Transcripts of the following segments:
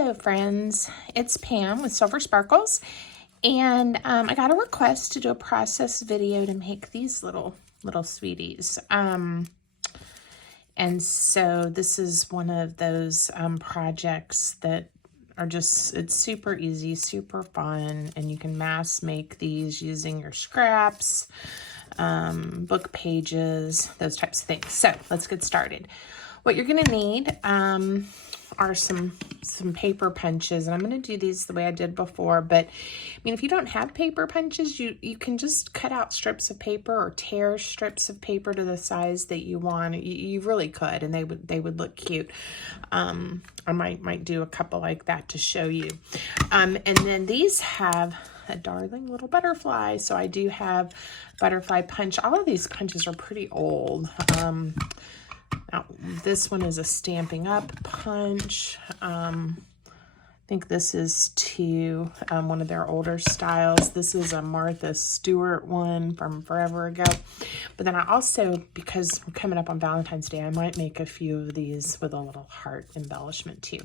Hello friends, it's Pam with Silver Sparkles, and I got a request to do a process video to make these little sweeties. And so this is one of those projects that are just, it's super easy, super fun, and you can mass make these using your scraps, book pages, those types of things. So let's get started. What you're gonna need are some paper punches, and I'm going to do these the way I did before, but I mean, if you don't have paper punches, you can just cut out strips of paper or tear strips of paper to the size that you want. You really could, and they would look cute. I might do a couple like that to show you. And then these have a darling little butterfly, so I do have butterfly punch. All of these punches are pretty old. Now, this one is a Stampin' Up punch. I think this is to one of their older styles. This is a Martha Stewart one from forever ago. But then I also, because we're coming up on Valentine's Day, I might make a few of these with a little heart embellishment too,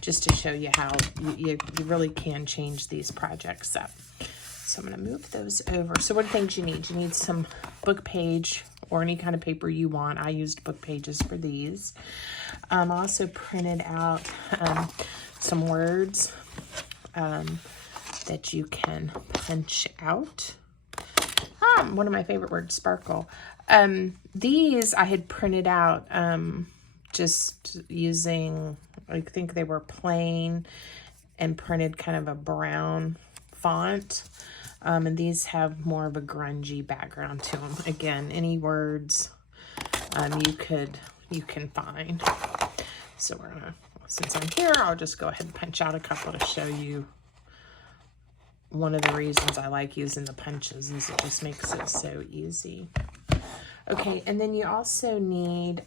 just to show you how you really can change these projects up. So I'm going to move those over. So what things you need? You need some book page or any kind of paper you want. I used book pages for these. I also printed out some words that you can punch out. One of my favorite words, sparkle. These I had printed out just using, I think they were plain and printed kind of a brown font. And these have more of a grungy background to them. Again, any words you can find. So we're gonna, since I'm here, I'll just go ahead and punch out a couple to show you. One of the reasons I like using the punches is it just makes it so easy. Okay, and then you also need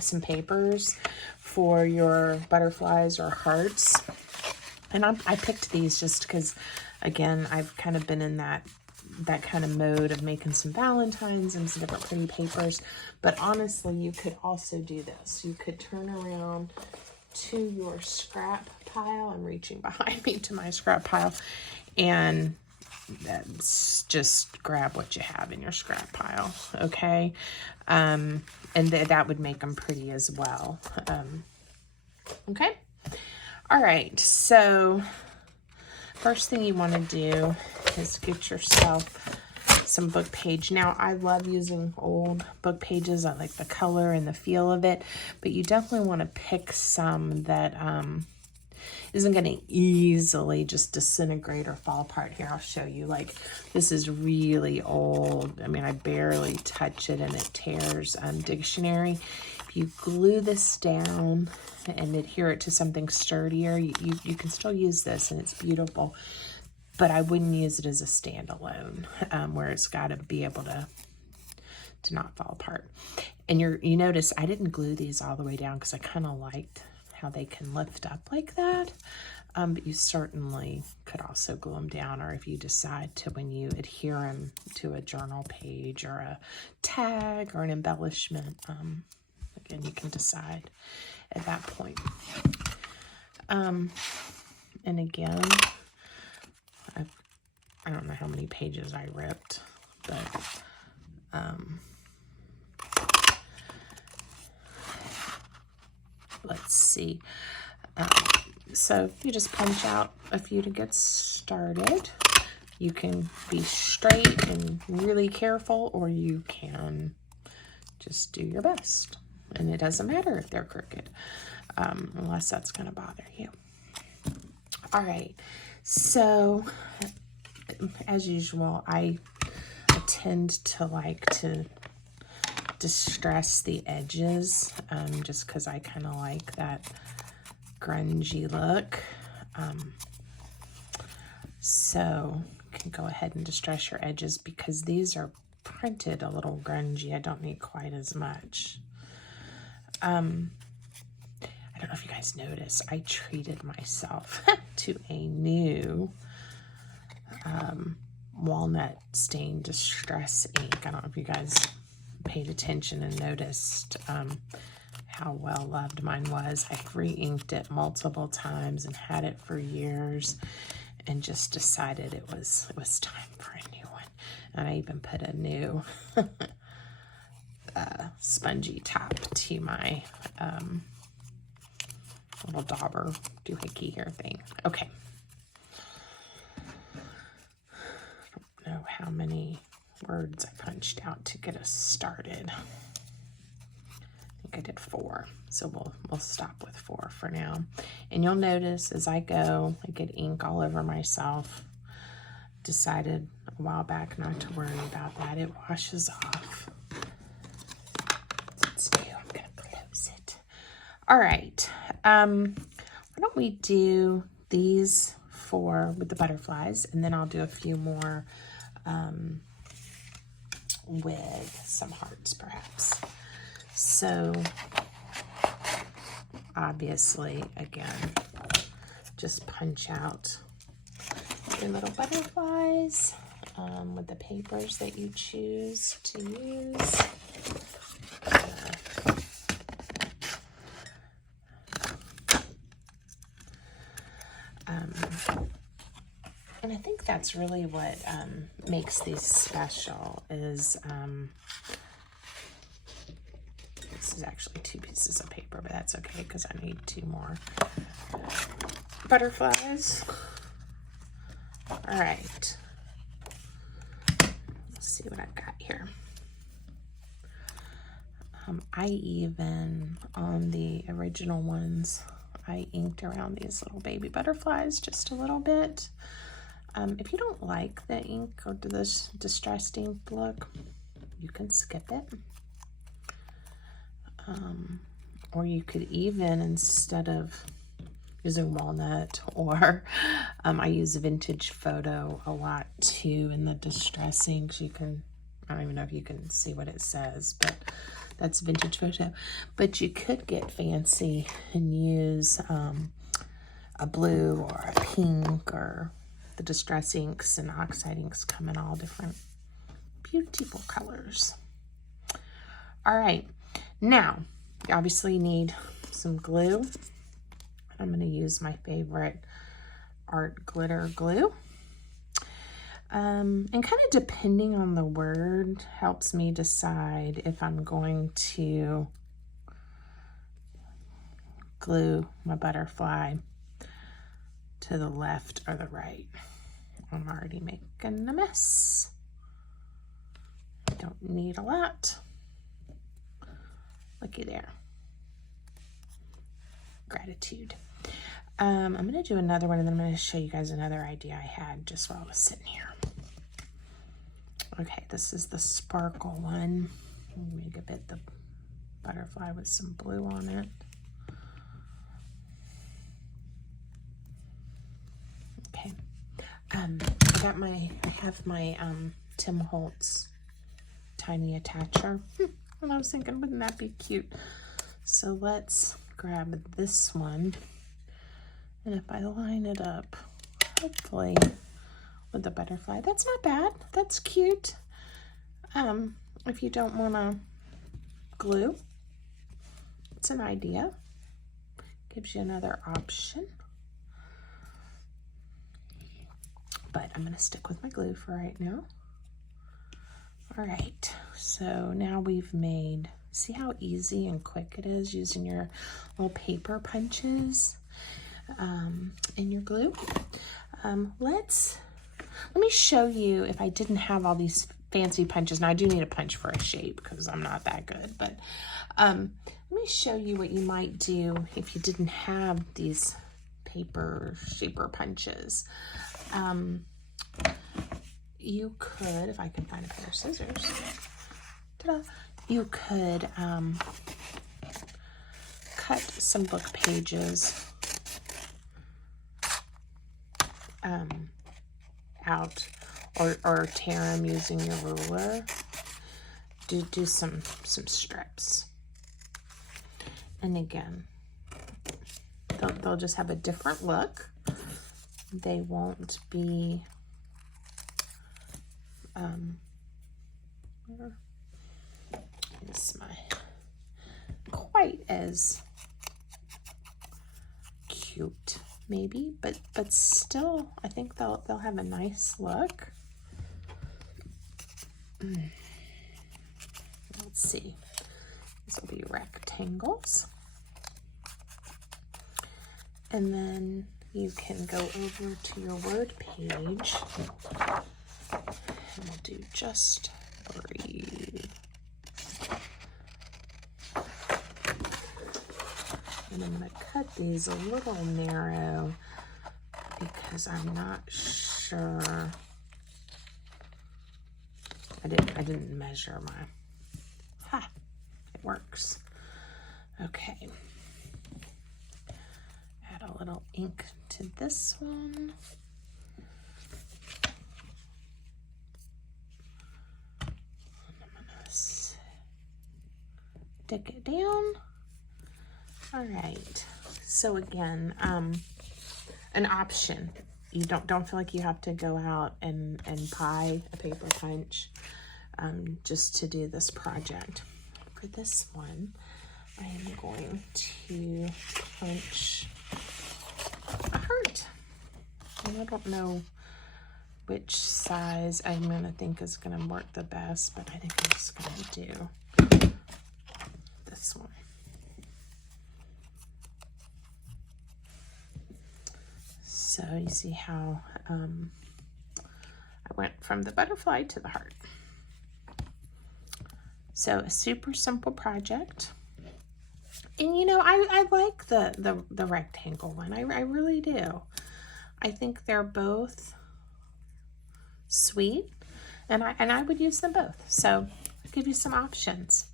some papers for your butterflies or hearts. And I picked these just because, again, I've kind of been in that kind of mode of making some Valentines and some different pretty papers. But honestly, you could also do this. You could turn around to your scrap pile. I'm reaching behind me to my scrap pile. And just grab what you have in your scrap pile, okay? And that would make them pretty as well. Okay? All right, so first thing you want to do is get yourself some book page. Now, I love using old book pages. I like the color and the feel of it, but you definitely want to pick some that isn't going to easily just disintegrate or fall apart. Here, I'll show you. Like, this is really old. I mean, I barely touch it and it tears. Dictionary. If you glue this down and adhere it to something sturdier, you can still use this and it's beautiful. But I wouldn't use it as a standalone, where it's got to be able to not fall apart. And you notice I didn't glue these all the way down because I kind of liked how they can lift up like that. But you certainly could also glue them down, or if you decide to, when you adhere them to a journal page or a tag or an embellishment, again, you can decide at that point. And again, I don't know how many pages I ripped, but let's see. So you just punch out a few to get started. You can be straight and really careful, or you can just do your best. And it doesn't matter if they're crooked, unless that's going to bother you. All right. So as usual, I tend to like to distress the edges, just because I kind of like that grungy look. So you can go ahead and distress your edges because these are printed a little grungy. I don't need quite as much. I don't know if you guys noticed, I treated myself to a new walnut stain distress ink. I don't know if you guys paid attention and noticed. how well loved mine was. I've re-inked it multiple times and had it for years, and just decided it was time for a new one. And I even put a new spongy top to my little dauber doohickey here thing. Okay. I don't know how many words I punched out to get us started. I think I did 4, so we'll stop with 4 for now. And you'll notice as I go, I get ink all over myself. Decided a while back not to worry about that. It washes off. Let's do. I'm gonna close it. All right. Why don't we do these 4 with the butterflies, and then I'll do a few more with some hearts, perhaps. So, obviously, again, just punch out your little butterflies with the papers that you choose to use. And I think that's really what makes these special is, this is actually 2 pieces of paper, but that's okay because I need 2 more butterflies. All right, let's see what I've got here. I even, on the original ones, I inked around these little baby butterflies just a little bit. If you don't like the ink or this distressed ink look, you can skip it. Or you could even, instead of using walnut, or I use vintage photo a lot too in the distress inks. You can, I don't even know if you can see what it says, but that's vintage photo. But you could get fancy and use a blue or a pink, or the distress inks and oxide inks come in all different beautiful colors. All right, now you obviously need some glue. I'm going to use my favorite art glitter glue. And kind of depending on the word helps me decide if I'm going to glue my butterfly to the left or the right. I'm already making a mess. Don't need a lot. Looky there. Gratitude. I'm going to do another one, and then I'm going to show you guys another idea I had just while I was sitting here. Okay, this is the sparkle one. Make a bit the butterfly with some blue on it. Okay. I have my Tim Holtz tiny attacher. And I was thinking, wouldn't that be cute? So let's grab this one. And if I line it up, hopefully with the butterfly, that's not bad. That's cute. If you don't want to glue, it's an idea. Gives you another option. But I'm going to stick with my glue for right now. All right, so now we've made, see how easy and quick it is using your little paper punches and your glue. Let me show you if I didn't have all these fancy punches. Now I do need a punch for a shape because I'm not that good, but let me show you what you might do if you didn't have these paper shaper punches. You could, if I can find a pair of scissors, ta-da, you could cut some book pages out, or tear them using your ruler. Do some strips, and again, they'll just have a different look. They won't be where's my quite as cute, maybe, but still, I think they'll have a nice look. Let's see. These will be rectangles. And then you can go over to your word page and we'll do just breathe. And I'm going to cut these a little narrow because I'm not sure. I didn't measure my. Ha! It works. Okay. Add a little ink to this one. I'm gonna stick it down. All right. So again, an option. You don't feel like you have to go out and buy a paper punch just to do this project. For this one, I am going to punch a heart. And I don't know which size I'm going to think is going to work the best, but I think I'm just going to do this one. So you see how I went from the butterfly to the heart. So a super simple project. And you know, I like the rectangle one. I really do. I think they're both sweet, and I would use them both. So I'll give you some options.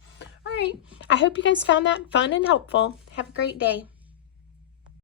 All right. I hope you guys found that fun and helpful. Have a great day.